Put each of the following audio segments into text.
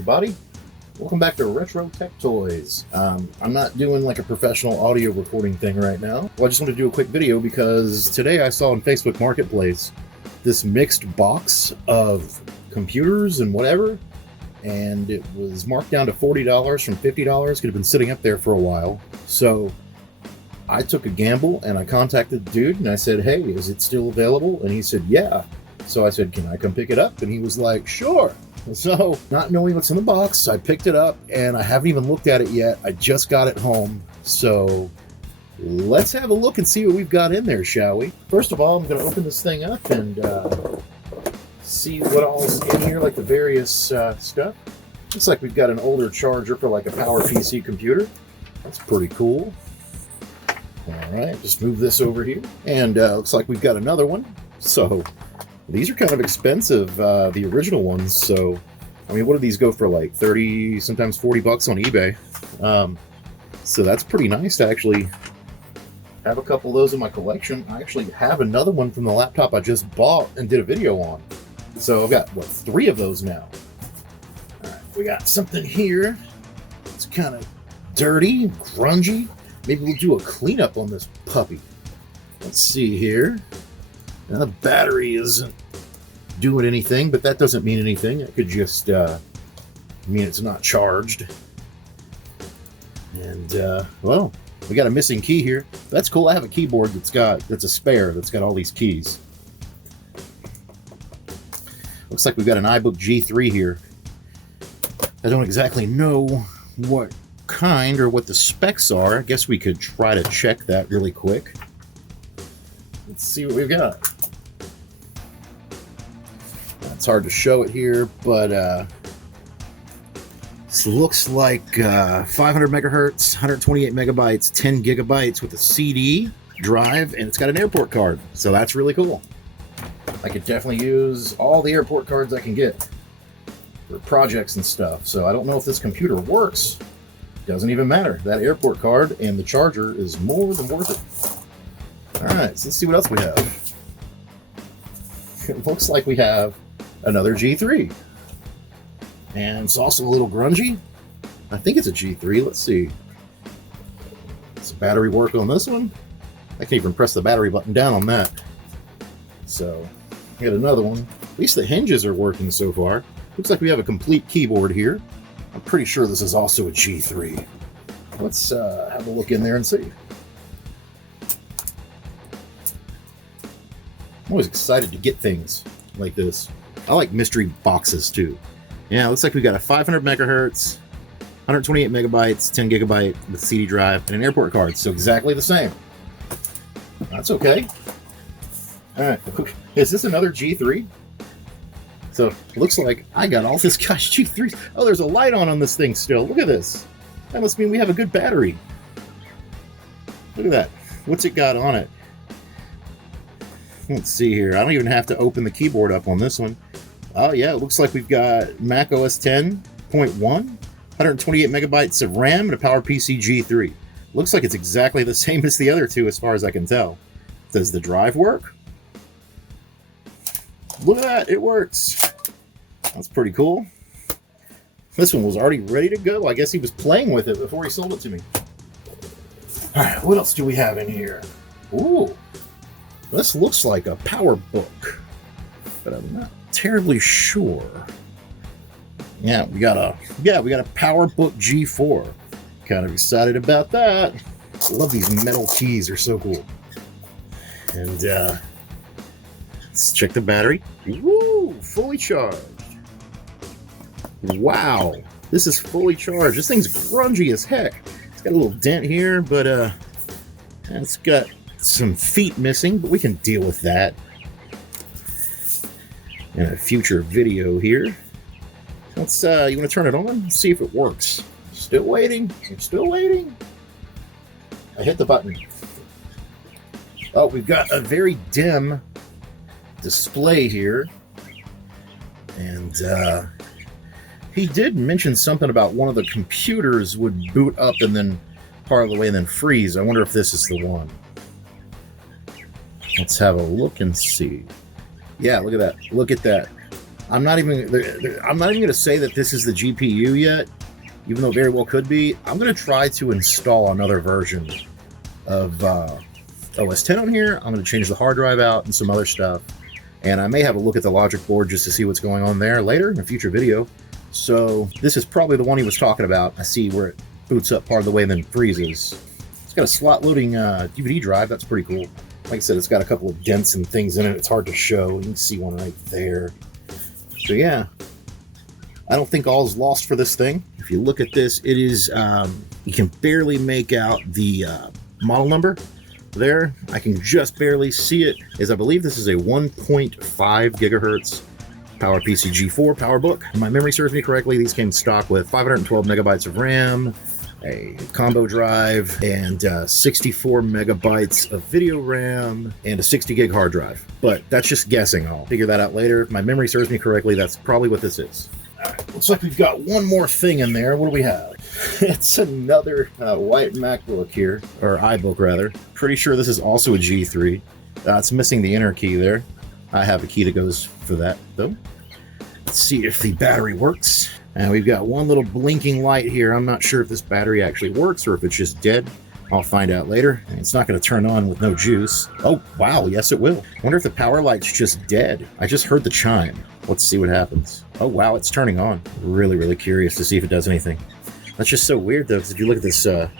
everybody. Welcome back to Retro Tech Toys. I'm not doing like a professional audio recording thing right now. Well, I just want to do a quick video because today I saw on Facebook Marketplace this mixed box of computers and whatever, and it was marked down to $40 from $50. Could have been sitting up there for a while. So I took a gamble and I contacted the dude and I said, hey, is it still available? And he said, yeah. So I said, can I come pick it up? And he was like, sure. So, not knowing what's in the box, I picked it up and I haven't even looked at it yet. I just got it home. So, let's have a look and see what we've got in there, shall we? First of all, I'm going to open this thing up and see what all's in here, like the various stuff. Looks like we've got an older charger for like a power PC computer. That's pretty cool. Alright, just move this over here. And looks like we've got another one. So, these are kind of expensive, the original ones, so, I mean, what do these go for, like 30, sometimes 40 bucks on eBay? So that's pretty nice to actually have a couple of those in my collection. I actually have another one from the laptop I just bought and did a video on. So I've got, what, 3 of those now. Alright, we got something here. It's kind of dirty, grungy. Maybe we'll do a cleanup on this puppy. Let's see here. Now, the battery isn't doing anything, but that doesn't mean anything. It could just mean it's not charged. And, well, we got a missing key here. That's cool. I have a keyboard that's a spare, that's got all these keys. Looks like we've got an iBook G3 here. I don't exactly know what kind or what the specs are. I guess we could try to check that really quick. Let's see what we've got. It's hard to show it here, but this looks like 500 megahertz, 128 megabytes, 10 gigabytes with a CD drive, and it's got an airport card, so that's really cool. I could definitely use all the airport cards I can get for projects and stuff, so I don't know if this computer works. Doesn't even matter. That airport card and the charger is more than worth it. Alright, so let's see what else we have. It looks like we have another G3. And it's also a little grungy. I think it's a G3. Let's see. Does the battery work on this one? I can't even press the battery button down on that. So, we got another one. At least the hinges are working so far. Looks like we have a complete keyboard here. I'm pretty sure this is also a G3. Let's have a look in there and see. I'm always excited to get things like this. I like mystery boxes too. Yeah, it looks like we got a 500 megahertz, 128 megabytes, 10 gigabyte with CD drive, and an airport card. So exactly the same. That's okay. Alright, is this another G3? So, it looks like I got all this guy's G3s. Oh, there's a light on this thing still. Look at this. That must mean we have a good battery. Look at that. What's it got on it? Let's see here. I don't even have to open the keyboard up on this one. Oh yeah, it looks like we've got Mac OS 10.1, 128 megabytes of RAM, and a PowerPC G3. Looks like it's exactly the same as the other two as far as I can tell. Does the drive work? Look at that, it works. That's pretty cool. This one was already ready to go. I guess he was playing with it before he sold it to me. Alright, what else do we have in here? Ooh. This looks like a power book, but I'm not terribly sure. Yeah, we got a PowerBook G4. Kind of excited about that. I love these metal keys, they're so cool. And let's check the battery. Woo! Fully charged. Wow, this is fully charged. This thing's grungy as heck. It's got a little dent here, but it's got some feet missing, but we can deal with that in a future video here. Let's, you want to turn it on? Let's see if it works. Still waiting. I'm still waiting. I hit the button. Oh, we've got a very dim display here. And, he did mention something about one of the computers would boot up and then part of the way and then freeze. I wonder if this is the one. Let's have a look and see. Yeah, look at that. Look at that. I'm not even going to say that this is the GPU yet, even though it very well could be. I'm going to try to install another version of OS 10 on here. I'm going to change the hard drive out and some other stuff. And I may have a look at the logic board just to see what's going on there later in a future video. So this is probably the one he was talking about. I see where it boots up part of the way and then freezes. It's got a slot loading DVD drive. That's pretty cool. Like I said, it's got a couple of dents and things in it. It's hard to show. You can see one right there. So yeah, I don't think all is lost for this thing. If you look at this, it is, you can barely make out the model number there. I can just barely see it, as I believe this is a 1.5 gigahertz PowerPC G4 PowerBook. If my memory serves me correctly, these came stock with 512 megabytes of RAM, a combo drive, and 64 megabytes of video RAM, and a 60 gig hard drive. But that's just guessing. I'll figure that out later. If my memory serves me correctly, that's probably what this is. All right, looks like we've got one more thing in there. What do we have? It's another white MacBook here, or iBook rather. Pretty sure this is also a G3. It's missing the inner key there. I have a key that goes for that though. Let's see if the battery works. And we've got one little blinking light here. I'm not sure if this battery actually works or if it's just dead. I'll find out later. It's not going to turn on with no juice. Oh, wow. Yes, it will. I wonder if the power light's just dead. I just heard the chime. Let's see what happens. Oh, wow. It's turning on. Really, really curious to see if it does anything. That's just so weird, though, because if you look at this, look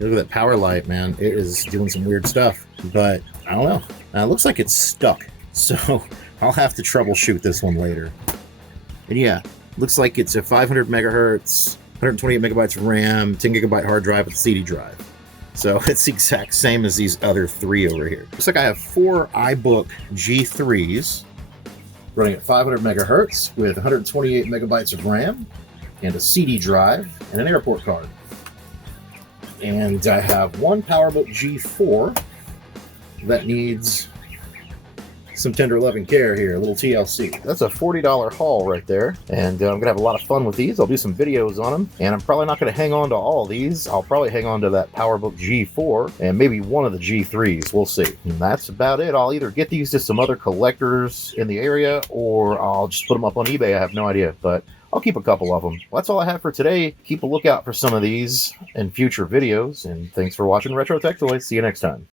at that power light, man, it is doing some weird stuff. But I don't know. It looks like it's stuck. So I'll have to troubleshoot this one later. And yeah, looks like it's a 500 megahertz, 128 megabytes of RAM, 10 gigabyte hard drive with a CD drive. So it's the exact same as these other three over here. Looks like I have 4 iBook G3s running at 500 megahertz with 128 megabytes of RAM and a CD drive and an airport card. And I have one PowerBook G4 that needs some tender loving care here, a little TLC. That's a $40 haul right there, and I'm gonna have a lot of fun with these. I'll do some videos on them, and I'm probably not gonna hang on to all of these. I'll probably hang on to that PowerBook G4 and maybe one of the G3s. We'll see. And that's about it. I'll either get these to some other collectors in the area, or I'll just put them up on eBay. I have no idea, but I'll keep a couple of them. Well, that's all I have for today. Keep a lookout for some of these in future videos, and thanks for watching Retro Tech Toys. See you next time.